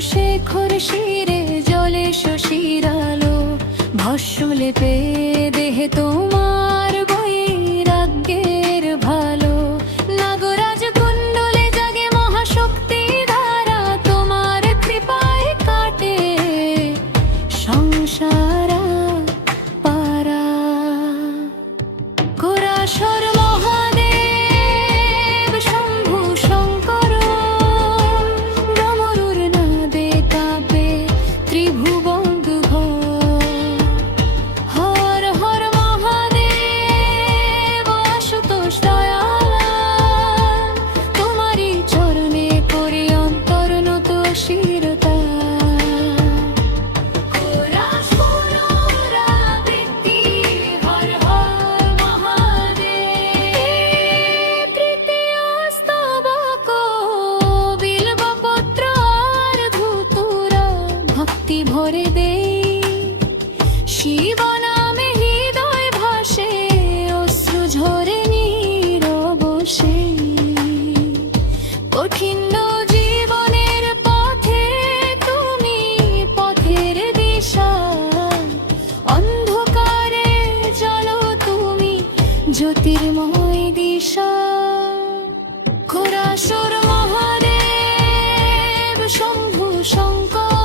শেখর শিরে জলে শশীর আলো, ভস্ম লেপে দেহে তোমার বৈরাগ্যের ভালো। নাগরাজ কুণ্ডলে জাগে মহাশক্তি ধারা, তোমার কৃপায় কাটে সংসার পারা। কোরাসর মহাদেব শম্ভু শঙ্কর, ডমরুর নাদে কাঁপে ত্রিভুবন ঘোর। হর হর মহাদেব আশুতোষ দয়াল, তোমারই চরণে করি অন্তর নত শিরতা। ভক্তি ভরে দেই শিব নামে হৃদয় ভাসে, অশ্রু ঝরে নীরবসে। কঠিন জীবনের পথে তুমি পথের দিশা, অন্ধকারে চলো তুমি জ্যোতির্ময় দিশা। কোরাসর মহাদেব শম্ভু শঙ্কর,